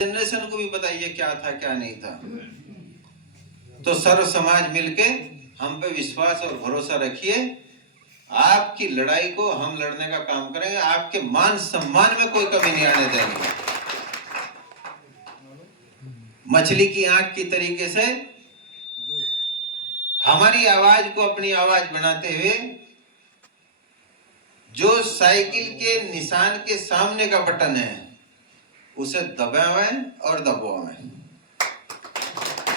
Generation को भी बताइए क्या था क्या नहीं था। तो सर्व समाज मिलके हम पे विश्वास और भरोसा रखिए, आपकी लड़ाई को हम लड़ने का काम करेंगे, आपके मान सम्मान में कोई कमी नहीं आने देंगे। मछली की आंख की तरीके से हमारी आवाज को अपनी आवाज बनाते हुए जो साइकिल के निशान के सामने का बटन है उसे दबावें और दबावें,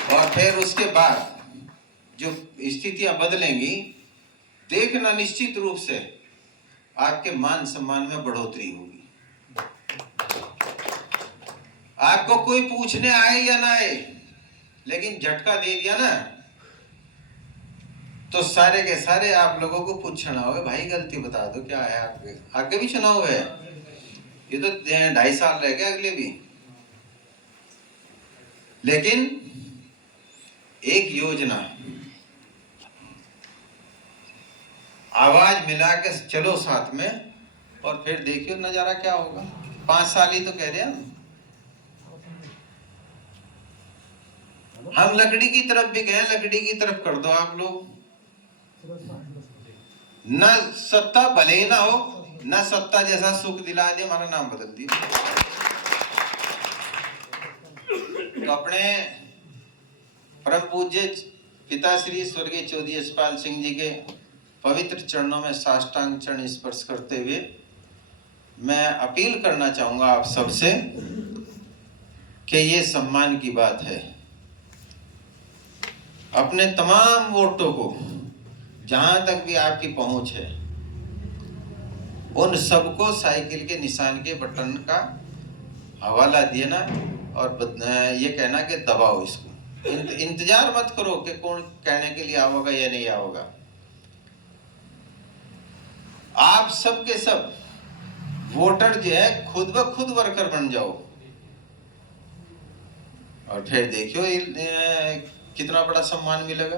और फिर उसके बाद जो स्थितियां बदलेंगी देखना, निश्चित रूप से आपके मान सम्मान में बढ़ोतरी होगी। आपको कोई पूछने आए या ना आए, लेकिन झटका दे दिया ना तो सारे के सारे आप लोगों को पूछना होगा, भाई गलती बता दो क्या है आपके। आगे भी चुनाव है, ये तो 2.5 साल रह गए अगले भी, लेकिन एक योजना, आवाज मिला के चलो साथ में, और फिर देखियो नजारा क्या होगा। 5 साल ही तो कह रहे हैं हम लकड़ी की तरफ भी गए, लकड़ी की तरफ कर दो आप लोग। न सत्ता भले ही ना हो, न सत्ता जैसा सुख दिला दे, हमारा नाम बदल दिए। तो अपने परम पूज्य पिता श्री स्वर्गीय चौधरी यशपाल सिंह जी के पवित्र चरणों में साष्टांग चरण स्पर्श करते हुए मैं अपील करना चाहूंगा आप सबसे कि ये सम्मान की बात है। अपने तमाम वोटों को जहां तक भी आपकी पहुंच है, उन सबको साइकिल के निशान के बटन का हवाला देना और ये कहना कि दबाओ इसको। इंतजार मत करो कि कौन कहने के लिए आओगा या नहीं आओगा। आप सब के सब वोटर जो है खुद ब खुद वर्कर बन जाओ, और फिर देखियो कितना बड़ा सम्मान मिलेगा।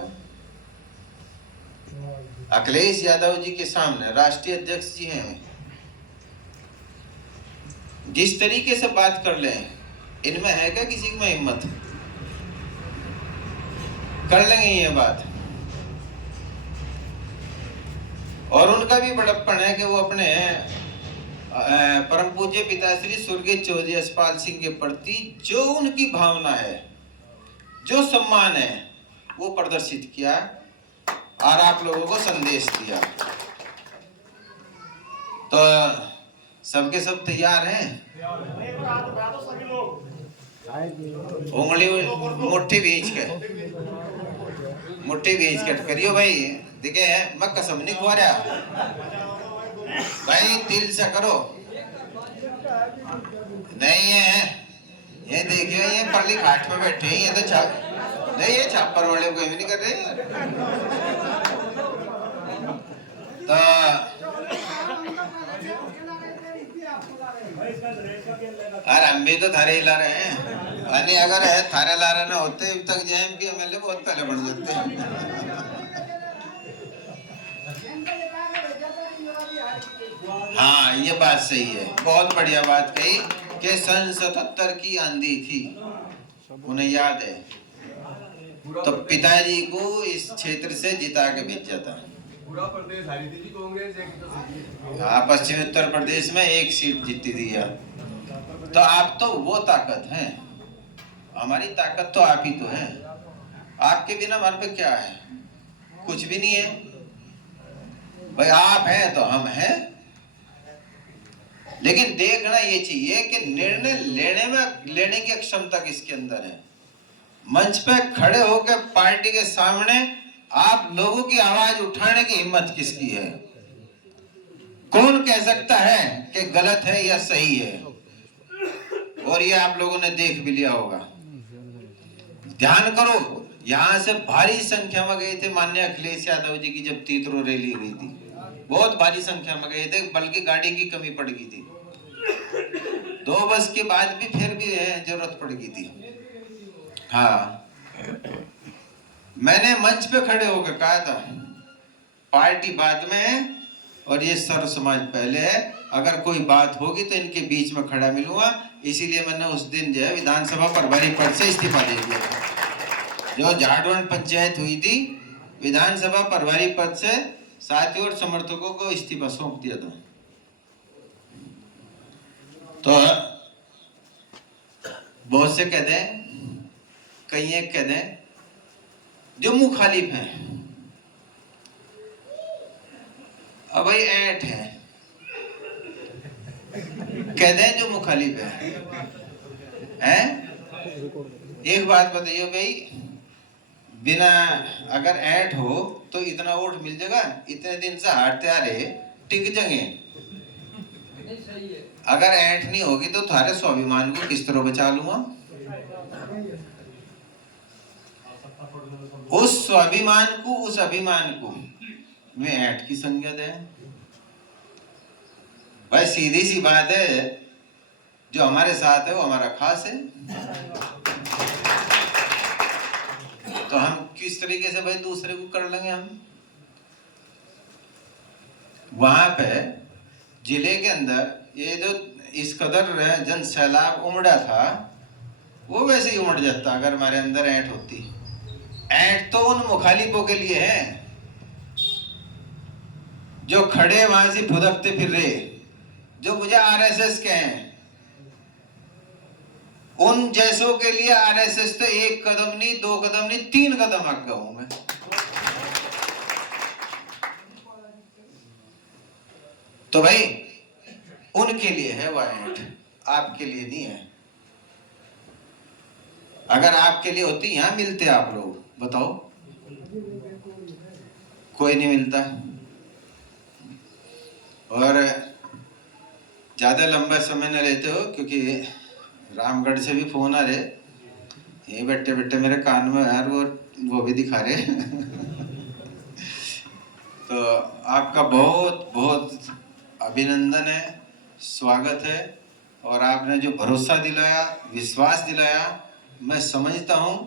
अखिलेश यादव जी के सामने राष्ट्रीय अध्यक्ष जी हैं, जिस तरीके से बात कर ले, इनमें है क्या किसी में हिम्मत? कर लेंगे ये बात। और उनका भी बड़प्पन है कि वो अपने परम पूज्य पिताश्री स्वर्गीय चौधरी यशपाल सिंह के प्रति जो उनकी भावना है, जो सम्मान है, वो प्रदर्शित किया और आप लोगों को संदेश दिया। तो सबके सब तैयार हैं? उंगली मुट्ठी बीच के करियो भाई, देखे मैं कसम नहीं खो रहा भाई, दिल से करो। नहीं है ये देखियो, ये पल्ली घाट पे बैठे हैं, ये तो छाप नहीं, ये छापर वाले कोई भी नहीं कर रहे। तो अरे हम भी तो थारे ही ला रहे हैं, अरे अगर है थारे ला रहे ना होते अब तक जेएम के एमएलए बहुत पहले बन जाते। हाँ ये बात सही है, बहुत बढ़िया बात कही कि सन 77 की आंधी थी, उन्हें याद है। तो पिताजी को इस क्षेत्र से जिता के भेजा था। पूरा प्रदेश हारी थी कांग्रेस, हाँ पश्चिमी उत्तर प्रदेश में 1 सीट जीती थी। तो आप तो वो ताकत है, हमारी ताकत तो आप ही तो है। आपके बिना हमारे पे क्या है? कुछ भी नहीं है भाई, आप हैं तो हम हैं। लेकिन देखना ये चाहिए कि निर्णय लेने की क्षमता किसके अंदर है। मंच पे खड़े होकर पार्टी के सामने आप लोगों की आवाज उठाने की हिम्मत किसकी है? कौन कह सकता है कि गलत है या सही है? और ये आप लोगों ने देख भी लिया होगा। ध्यान करो, यहां से भारी संख्या में गए थे माननीय अखिलेश यादव जी की जब तीतरो रैली हुई थी, बहुत भारी संख्या में गए थे, बल्कि गाड़ी की कमी पड़ गई थी। 2 बस के बाद भी फिर भी जरूरत पड़ गई थी। हाँ मैंने मंच पे खड़े होकर कहा था, पार्टी बाद में है और ये सर्व समाज पहले है। अगर कोई बात होगी तो इनके बीच में खड़ा मिलूंगा, इसीलिए मैंने उस दिन जो है विधानसभा प्रभारी पद से इस्तीफा दे दिया था। जो झाड़वंड पंचायत हुई थी, विधानसभा प्रभारी पद से साथियों और समर्थकों को इस्तीफा सौंप दिया था। तो बहुत से कह दें, कई एक कह दें जो मुखालिफ हैं, अब भाई ऐठ है, कह दें जो मुखालिफ है? एक बात बताइए भाई, बिना अगर ऐठ हो तो इतना वोट मिल जाएगा? इतने दिन से हारते आ रहे, टिक जाएंगे। अगर ऐठ नहीं होगी तो तुम्हारे स्वाभिमान को किस तरह बचा लूंगा? उस स्वाभिमान को, उस अभिमान को में ऐठ की संज्ञा है भाई। सीधी सी बात है, जो हमारे साथ है वो हमारा खास है। तो हम किस तरीके से भाई दूसरे को कर लेंगे? हम वहां पे जिले के अंदर ये जो इस कदर जन सैलाब उमड़ा था, वो वैसे ही उमड़ जाता अगर हमारे अंदर ऐंठ होती। ऐंठ तो उन मुखालिफों के लिए है जो खड़े वहां से फुदकते फिर रहे, जो मुझे आरएसएस के हैं। उन जैसों के लिए आरएसएस तो एक कदम नहीं, दो कदम नहीं, 3 कदम आगे हूं मैं। तो भाई उनके लिए है वो ऐंठ, आपके लिए नहीं है। अगर आपके लिए होती, यहां मिलते आप लोग, बताओ? कोई नहीं मिलता। और ज्यादा लंबा समय न लेते हो, क्योंकि रामगढ़ से भी फोन आ रहे, ये बैठे बैठे मेरे कान में यार वो भी दिखा रहे। तो आपका बहुत बहुत अभिनंदन है, स्वागत है। और आपने जो भरोसा दिलाया, विश्वास दिलाया, मैं समझता हूं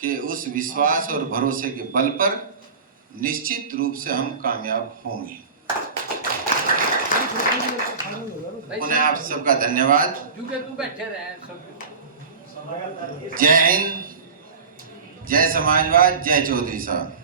कि उस विश्वास और भरोसे के बल पर निश्चित रूप से हम कामयाब होंगे। उन्हें आप सबका धन्यवाद। जय हिंद, जय समाजवाद, जय चौधरी साहब।